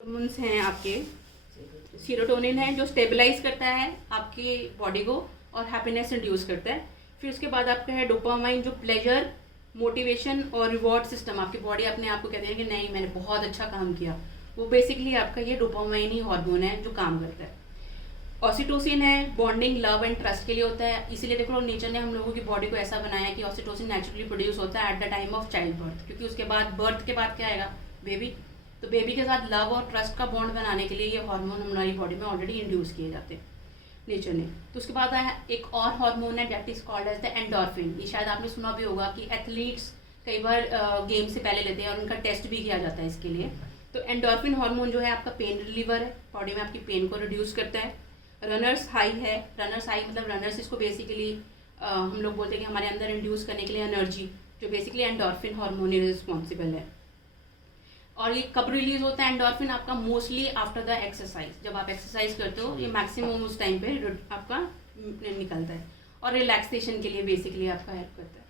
Hormones हैं आपके। Serotonin है जो स्टेबलाइज करता है आपकी बॉडी को और हैप्पीनेस इंड्यूस करता है। फिर उसके बाद आपका है डोपामाइन जो प्लेजर, मोटिवेशन और रिवॉर्ड सिस्टम, आपकी बॉडी अपने आप को कहते हैं कि नहीं मैंने बहुत अच्छा काम किया। वो बेसिकली आपका ये डोपामाइन ही हार्मोन है जो काम करता है। ऑक्सीटोसिन है बॉन्डिंग, लव एंड ट्रस्ट के लिए होता है। इसीलिए देखो नेचर ने हम लोगों की बॉडी को ऐसा बनाया है कि ऑक्सीटोसिन नेचुरली प्रोड्यूस होता है at the time of child birth, क्योंकि उसके बाद बर्थ के बाद क्या आएगा, बेबी। तो बेबी के साथ लव और ट्रस्ट का बॉन्ड बनाने के लिए ये हार्मोन हमारी बॉडी में ऑलरेडी इंड्यूस किए जाते हैं नेचर ने। तो उसके बाद एक और हार्मोन है that is called as the endorphin. ये शायद आपने सुना भी होगा कि एथलीट्स कई बार गेम से पहले लेते हैं और उनका टेस्ट भी किया जाता है इसके लिए। तो एंडोर्फिन हार्मोन जो है आपका पेन रिलीवर है, बॉडी में आपकी पेन को रिड्यूस करता है। रनर्स हाई है, रनर्स हाई मतलब रनर्स इसको बेसिकली हम लोग बोलते हैं कि हमारे अंदर इंड्यूस करने के लिए एनर्जी, जो बेसिकली एंडोर्फिन हार्मोन रिस्पॉन्सिबल है। और ये कब रिलीज होता है एंडोर्फिन आपका, मोस्टली आफ्टर द एक्सरसाइज। जब आप एक्सरसाइज करते हो ये मैक्सिमम उस टाइम पे आपका निकलता है और रिलैक्सेशन के लिए बेसिकली आपका हेल्प करता है।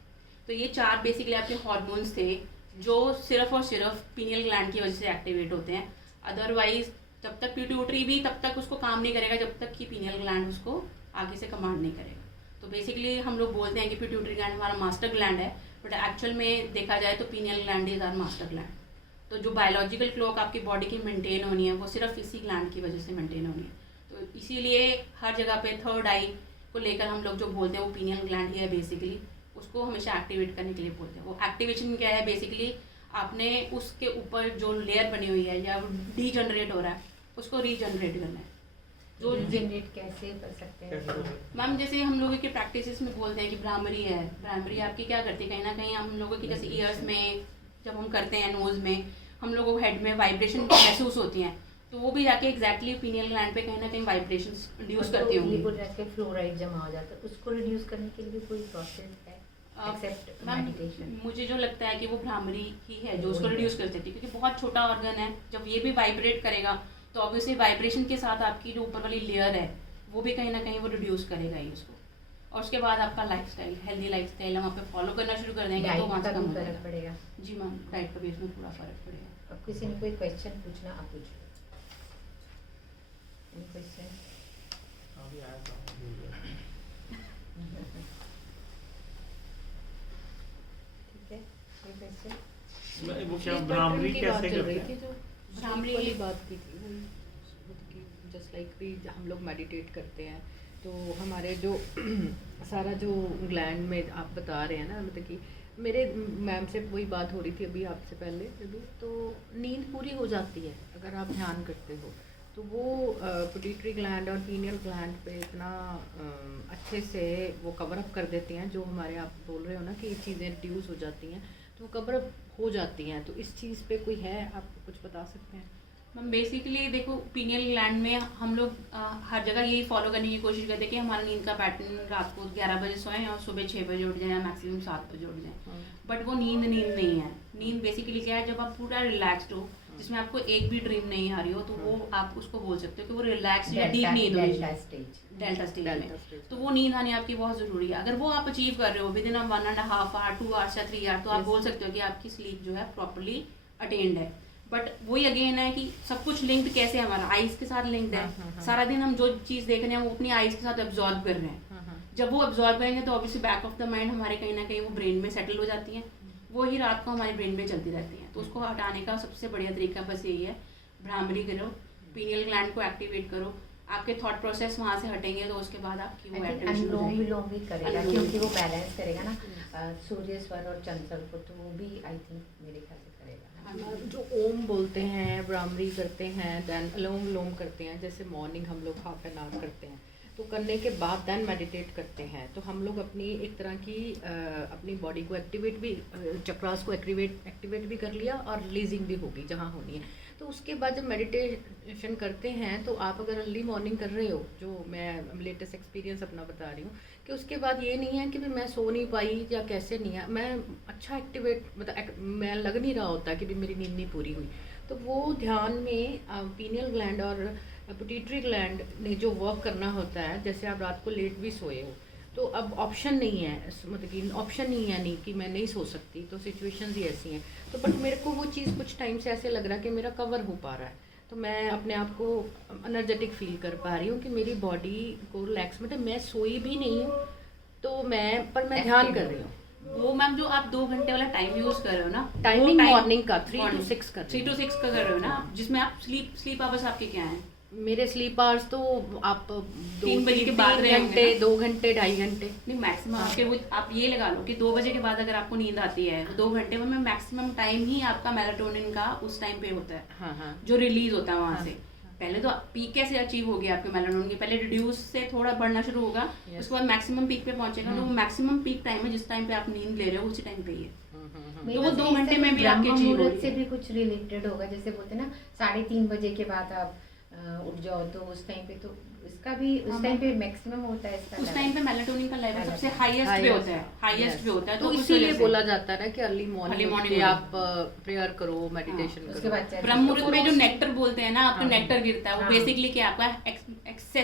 तो ये चार बेसिकली आपके हार्मोन्स थे जो सिर्फ और सिर्फ पीनियल ग्लैंड की वजह से एक्टिवेट होते हैं। अदरवाइज जब तक पिट्यूटरी भी तब तक उसको काम नहीं करेगा जब तक कि पीनियल ग्लैंड उसको आगे से कमांड नहीं करेगा। तो बेसिकली हम लोग बोलते हैं कि पिट्यूटरी ग्लैंड हमारा मास्टर ग्लैंड है, बट एक्चुअल में देखा जाए तो pineal gland is our master gland. तो जो बायोलॉजिकल क्लॉक आपकी बॉडी की मेंटेन होनी है वो सिर्फ इसी ग्लैंड की वजह से मेंटेन होनी है। तो इसीलिए हर जगह पे थर्ड आई को लेकर हम लोग जो बोलते हैं वो पीनियल ग्लैंड ही है बेसिकली, उसको हमेशा एक्टिवेट करने के लिए बोलते हैं। वो एक्टिवेशन क्या है, बेसिकली आपने उसके ऊपर जो लेयर बनी हुई है या वो डीजनरेट हो रहा है उसको रीजनरेट करना है। जो जनरेट कैसे कर सकते हैं मैम, जैसे हम लोगों की प्रैक्टिसेस में बोलते हैं कि भ्रामरी है, भ्रामरी आपकी क्या करती है, कहीं ना कहीं हम लोगों की जैसे ईयर्स में जब हम करते हैं, नोज में हम लोगों को हेड में वाइब्रेशन महसूस होती हैं, तो वो भी जाके एग्जैक्टली पीनियल ग्लैंड पे कहीं ना कहीं वाइब्रेशंस रिड्यूस करती होंगी। फ्लोराइड जमा हो जाता है, उसको रिड्यूस करने के लिए भी कोई प्रोसेस है एक्सेप्ट मेडिटेशन? मुझे जो लगता है कि वो भ्रामरी ही है जो उसको रिड्यूस कर सकती है, क्योंकि बहुत छोटा ऑर्गन है। जब ये भी वाइब्रेट करेगा तो ऑब्वियसली वाइब्रेशन के साथ आपकी जो ऊपर वाली लेयर है वो भी कहीं ना कहीं वो रिड्यूस करेगा ही उसको। और उसके बाद आपका लाइफस्टाइल, हेल्दी लाइफस्टाइल हम आप फॉलो करना शुरू कर देंगे तो वहाँ से कम फर्क पड़ेगा। जी मैम, डाइट का भी इसमें पूरा फर्क पड़ेगा। अब किसी ने कोई क्वेश्चन पूछना, आप पूछो। क्वेश्चन ठीक है, कोई क्वेश्चन? वो क्या भ्रामरी कैसे करते हैं? जो भ्रामरी वाली बात की थी, जस्ट लाइक भी हम लोग मेडिटेट करते हैं तो हमारे जो सारा जो ग्लैंड में आप बता रहे हैं ना, मतलब कि मेरे मैम से वही बात हो रही थी अभी आपसे पहले अभी, तो नींद पूरी हो जाती है अगर आप ध्यान करते हो। तो वो पिट्यूटरी ग्लैंड और पीनियल ग्लैंड पे इतना अच्छे से वो कवर अप कर देती हैं, जो हमारे आप बोल रहे हो ना कि चीज़ें रिड्यूस हो जाती हैं तो वो कवर अप हो जाती हैं। तो इस चीज़ पे कोई है, आप कुछ बता सकते हैं? मैम बेसिकली देखो, पीनियल ग्लैंड में हम लोग हर जगह यही फॉलो करने की कोशिश करते हैं कि हमारा नींद का पैटर्न रात को 11 बजे सोएं और सुबह 6 बजे उठ जाएं या मैक्सिमम 7 बजे उठ जाएं। बट वो नींद नहीं है। नींद बेसिकली क्या है, जब आप पूरा रिलैक्सड हो, जिसमें आपको एक भी ड्रीम नहीं आ रही हो, तो वो आप उसको बोल सकते हो कि वो रिलैक्स या डीप नींद हो, डेल्टा स्टेज में। तो वो नींद आनी आपकी बहुत ज़रूरी है। अगर वो आप अचीव कर रहे हो विद इन 1.5 आवर, 2 आवर्स या 3 आवर, तो आप बोल सकते हो कि आपकी स्लीप जो है प्रॉपरली अटेंड है। बट वही अगेन है कि सब कुछ लिंक्ड कैसे, हमारा आइज के साथ लिंक्ड है। सारा दिन हम जो चीज़ देख रहे हैं वो अपनी आइज के साथ एब्जॉर्ब कर रहे हैं। जब वो एब्जॉर्ब करेंगे तो obviously back of the mind हमारे कहीं ना कहीं वो ब्रेन में सेटल हो जाती हैं, वो ही रात को हमारे ब्रेन में चलती रहती हैं। तो उसको हटाने का सबसे बढ़िया तरीका बस यही है, भ्रामरी करो, पीनियल ग्लैंड को एक्टिवेट करो, आपके थॉट प्रोसेस वहाँ से हटेंगे तो उसके बाद आपकी वो अनुलोम विलोम भी करेगा, क्योंकि वो बैलेंस करेगा ना सूर्य, स्वर और चंद्र को, तो वो भी आई थिंक मेरे ख्याल से करेगा। जो ओम बोलते हैं, भ्रामरी करते हैं, देन अनुलोम विलोम करते हैं, जैसे मॉर्निंग हम लोग हाफ एन आवर करते हैं, तो करने के बाद देन मेडिटेट करते हैं, तो हम लोग अपनी एक तरह की अपनी बॉडी को एक्टिवेट भी, चक्रास को एक्टिवेट भी कर लिया और रिलीजिंग भी होगी जहाँ होनी है। तो उसके बाद जब मेडिटेशन करते हैं तो आप अगर अर्ली मॉर्निंग कर रहे हो, जो मैं लेटेस्ट एक्सपीरियंस अपना बता रही हूँ, कि उसके बाद ये नहीं है कि मैं सो नहीं पाई या कैसे नहीं है, मैं अच्छा एक्टिवेट, मतलब मैं लग नहीं रहा होता कि भी मेरी नींद नहीं पूरी हुई। तो वो ध्यान में पीनियल ग्लैंड और पिट्यूटरी ग्लैंड ने जो वर्क करना होता है, जैसे आप रात को लेट भी सोए हो तो अब ऑप्शन नहीं है, मतलब कि ऑप्शन नहीं है, नहीं कि मैं नहीं सो सकती, तो सिचुएशंस ही ऐसी हैं। तो बट मेरे को वो चीज़ कुछ टाइम से ऐसे लग रहा है कि मेरा कवर हो पा रहा है, तो मैं अपने आप को एनर्जेटिक फील कर पा रही हूँ कि मेरी बॉडी को रिलैक्स, मतलब मैं सोई भी नहीं हूँ तो मैं ध्यान कर रही हूँ। वो मैम जो आप 2 घंटे वाला टाइम यूज कर रहे हो ना, टाइमिंग मॉर्निंग का 3 to 6 कर 3 to 6 का कर रहे हो ना, जिसमें आप स्लीप आवर्स आपके क्या हैं? मेरे स्लीप आवर्स तो आप 3 बजे के बाद रहे होंगे घंटे, ना? 2 घंटे, 2.5 घंटे। नहीं मैक्सिमम आपके वो आप ये लगा लो कि 2 बजे के बाद अगर आपको नींद आती है 2 घंटे में मैक्सिमम टाइम ही आपका मेलाटोनिन का उस टाइम पे होता है, हाँ हाँ जो रिलीज होता है वहाँ हाँ, से। पहले तो पीक कैसे अचीव हो गया आपके मेलाटोनिन की, पहले रिड्यूस से थोड़ा बढ़ना शुरू होगा, Yes. उसके बाद मैक्सिमम पीक पे पहुंचेगा। तो वो मैक्सिमम पीक टाइम है जिस टाइम पे आप नींद ले रहे हो उसी टाइम पे ही है। तो वो 2 घंटे में भी आपकी अचीव हो मुहूर्त रही से है। भी कुछ रिलेटेड होगा, जैसे बोलते हैं ना 3:30 बजे के बाद आप उठ जाओ, तो उस टाइम पे तो इसका भी उस टाइम पे मैक्सिमम होता है इसका उस टाइम पे मेलाटोनिन का लेवल सबसे Melatonin. हाईएस्ट पे होता है, हाईएस्ट पे होता है। तो उस इसीलिए वजह से बोला जाता है ना कि अर्ली Early मॉर्निंग morning में में। आप प्रेयर करो, मेडिटेशन उसके करो। बाद चाहे ब्रह्म मुहूर्त में जो नेक्टर बोलते हैं ना आपका हाँ। नेक्टर गिरता है, वो हाँ। बेसिकली क्या आपका एक्सेस